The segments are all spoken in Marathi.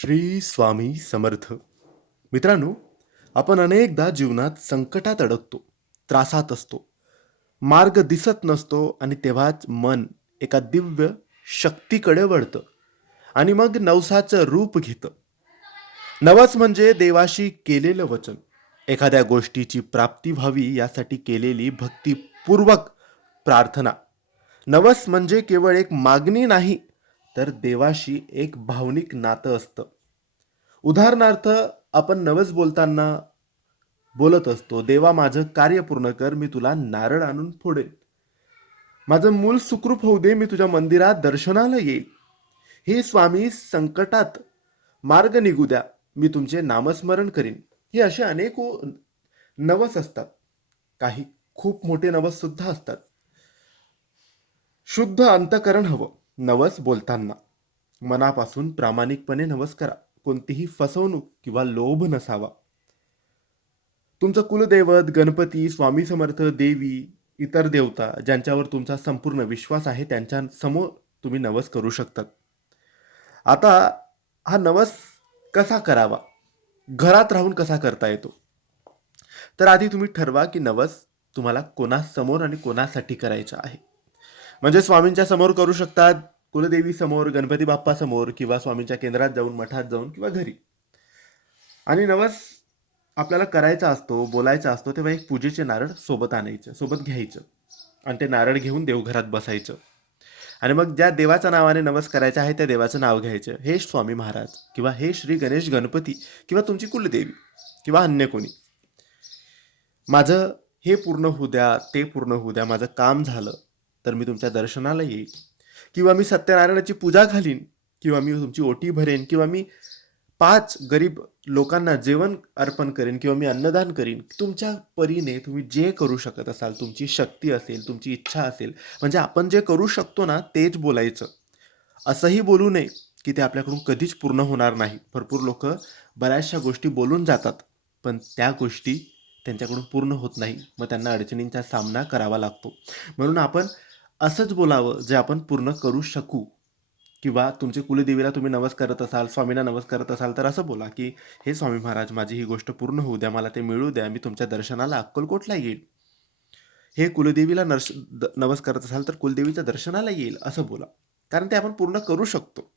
श्री स्वामी समर्थ. मित्रांनो आपण अनेकदा जीवनात संकटात अडकतो त्रासात असतो मार्ग दिसत नसतो आणि तेव्हाच मन एका दिव्य शक्तीकडे वळतं आणि मग नवसाचं रूप घेतं. नवस म्हणजे देवाशी केलेलं वचन. एखाद्या गोष्टीची प्राप्ती व्हावी यासाठी केलेली भक्तीपूर्वक प्रार्थना. नवस म्हणजे केवळ एक मागणी नाही तर देवाशी एक भावनिक नातं असतं. उदाहरणार्थ आपण नवस बोलताना बोलत असतो देवा माझं कार्य पूर्ण कर मी तुला नारळ आणून फोडेन. माझं मूल सुखरूप होऊ दे मी तुझ्या मंदिरात दर्शनाला येईल. हे स्वामी संकटात मार्ग निघू द्या मी तुमचे नामस्मरण करीन. हे असे अनेक नवस असतात. काही खूप मोठे नवस सुद्धा असतात. शुद्ध अंतकरण हवं. नवस बोलताना. मनापासून प्रामाणिकपणे नवस करा. कोणतीही फसवणूक किंवा लोभ नसावा. तुमचं कुलदैवत गणपती स्वामी समर्थ देवी इतर देवता ज्यांच्यावर तुमचा संपूर्ण विश्वास आहे त्यांच्यासमोर तुम्ही नवस करू शकतात. आता हा नवस कसा करावा? घरात राहून कसा करता येतो? तर आधी तुम्ही ठरवा की नवस तुम्हाला कोणासमोर आणि कोणासाठी करायचा आहे. म्हणजे स्वामींच्या समोर करू शकतात कुलदेवी समोर गणपती बाप्पा समोर किंवा स्वामींच्या केंद्रात जाऊन मठात जाऊन किंवा घरी. आणि नवस आपल्याला करायचा असतो बोलायचा असतो तेव्हा एक पूजेचे नारळ सोबत आणायचं सोबत घ्यायचं. आणि ते नारळ घेऊन देवघरात बसायचं. आणि मग ज्या देवाच्या नावाने नवस करायचा आहे त्या देवाचं नाव घ्यायचं. हे स्वामी महाराज किंवा हे श्री गणेश गणपती किंवा तुमची कुलदेवी किंवा अन्य कोणी. माझं हे पूर्ण होऊ द्या ते पूर्ण होऊ द्या माझं काम झालं. तर मी तुमच्या दर्शनाला येईल किंवा मी सत्यनारायणाची पूजा घालीन किंवा मी तुमची ओटी भरेन किंवा मी पाच गरीब लोकांना जेवण अर्पण करेन किंवा मी अन्नदान करीन तुमच्या परीने तुम्ही जे करू शकत असाल तुमची शक्ती असेल तुमची इच्छा असेल म्हणजे आपण जे करू शकतो ना तेच बोलायचं. असंही बोलू नये की ते आपल्याकडून कधीच पूर्ण होणार नाही. भरपूर लोक बऱ्याचशा गोष्टी बोलून जातात पण त्या गोष्टी त्यांच्याकडून पूर्ण होत नाही. मग त्यांना अडचणींचा सामना करावा लागतो. म्हणून आपण असंच बोलावं जे आपण पूर्ण करू शकू. किंवा तुमच्या कुलदेवीला तुम्ही नवस करत असाल स्वामींना नवस करत असाल तर असं बोला की हे स्वामी महाराज माझी ही गोष्ट पूर्ण होऊ द्या मला ते मिळू द्या मी तुमच्या दर्शनाला अक्कलकोटला येईल. हे कुलदेवीला नर्श द- नवस करत असाल तर कुलदेवीच्या दर्शनाला येईल असं बोला. कारण ते आपण पूर्ण करू शकतो.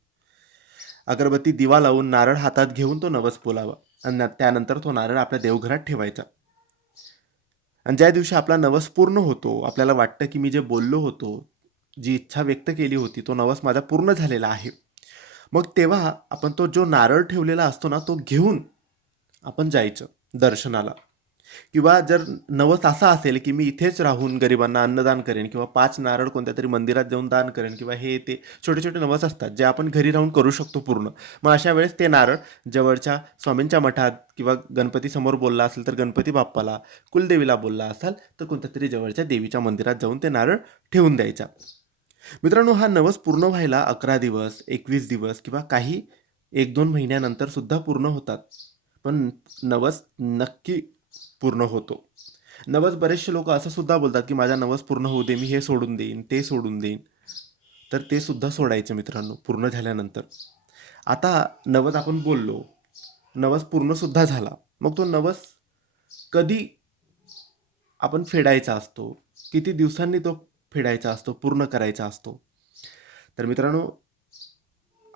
अगरबत्ती दिवा लावून नारळ हातात घेऊन तो नवस बोलावा. आणि त्यानंतर तो नारळ आपल्या देवघरात ठेवायचा. आणि ज्या दिवशी आपला नवस पूर्ण होतो आपल्याला वाटतं की मी जे बोललो होतो जी इच्छा व्यक्त केली होती तो नवस माझा पूर्ण झालेला आहे. मग तेव्हा आपण तो जो नारळ ठेवलेला असतो ना तो घेऊन आपण जायचं दर्शनाला. किंवा जर नवस असा असेल की मी इथेच राहून गरिबांना अन्नदान करेन किंवा पाच नारळ कोणत्या तरी मंदिरात जाऊन दान करेन किंवा हे ते छोटे छोटे नवस असतात जे आपण घरी राहून करू शकतो पूर्ण. मग अशा वेळेस ते नारळ जवळच्या स्वामींच्या मठात किंवा गणपतीसमोर बोलला असेल तर गणपती बाप्पाला कुलदेवीला बोलला असाल तर कोणत्या तरी जवळच्या देवीच्या मंदिरात जाऊन ते नारळ ठेवून द्यायचा. मित्रांनो हा नवस पूर्ण व्हायला अकरा दिवस एकवीस दिवस किंवा काही एक दोन महिन्यानंतर सुद्धा पूर्ण होतात. पण नवस नक्की पूर्ण होतो. नवस बरेचसे लोक असं सुद्धा बोलतात की माझा नवस पूर्ण होऊ दे मी हे सोडून देईन ते सोडून देईन. तर ते सुद्धा सोडायचं मित्रांनो पूर्ण झाल्यानंतर. आता नवस आपण बोललो नवस पूर्णसुद्धा झाला. मग तो नवस कधी आपण फेडायचा असतो? किती दिवसांनी तो फेडायचा असतो पूर्ण करायचा असतो? तर मित्रांनो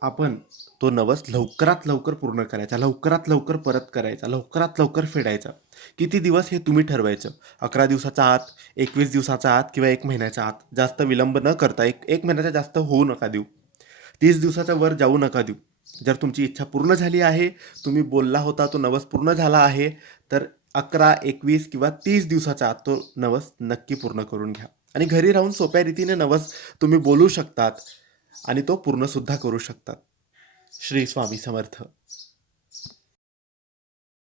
आपण तो नवस लवकरात लवकर पूर्ण करायचा लवकरात लवकर परत करायचा लवकरात लवकर फेडायचा. किती दिवस हे तुम्ही ठरवायचं? अकरा दिवसाचा आत एकवीस दिवसाचा आत किंवा एक महिन्याच्या आत? जास्त विलंब न करता एक एक महिन्याचा जास्त होऊ नका देऊ. तीस दिवसाच्या वर जाऊ नका देऊ. जर तुमची इच्छा पूर्ण झाली आहे तुम्ही बोलला होता तो नवस पूर्ण झाला आहे तर अकरा एकवीस किंवा तीस दिवसाचा आत तो नवस नक्की पूर्ण करून घ्या. आणि घरी राहून सोप्या रीतीने नवस तुम्ही बोलू शकतात आणि तो पूर्णसुद्धा करू शकतात. श्री स्वामी समर्थ.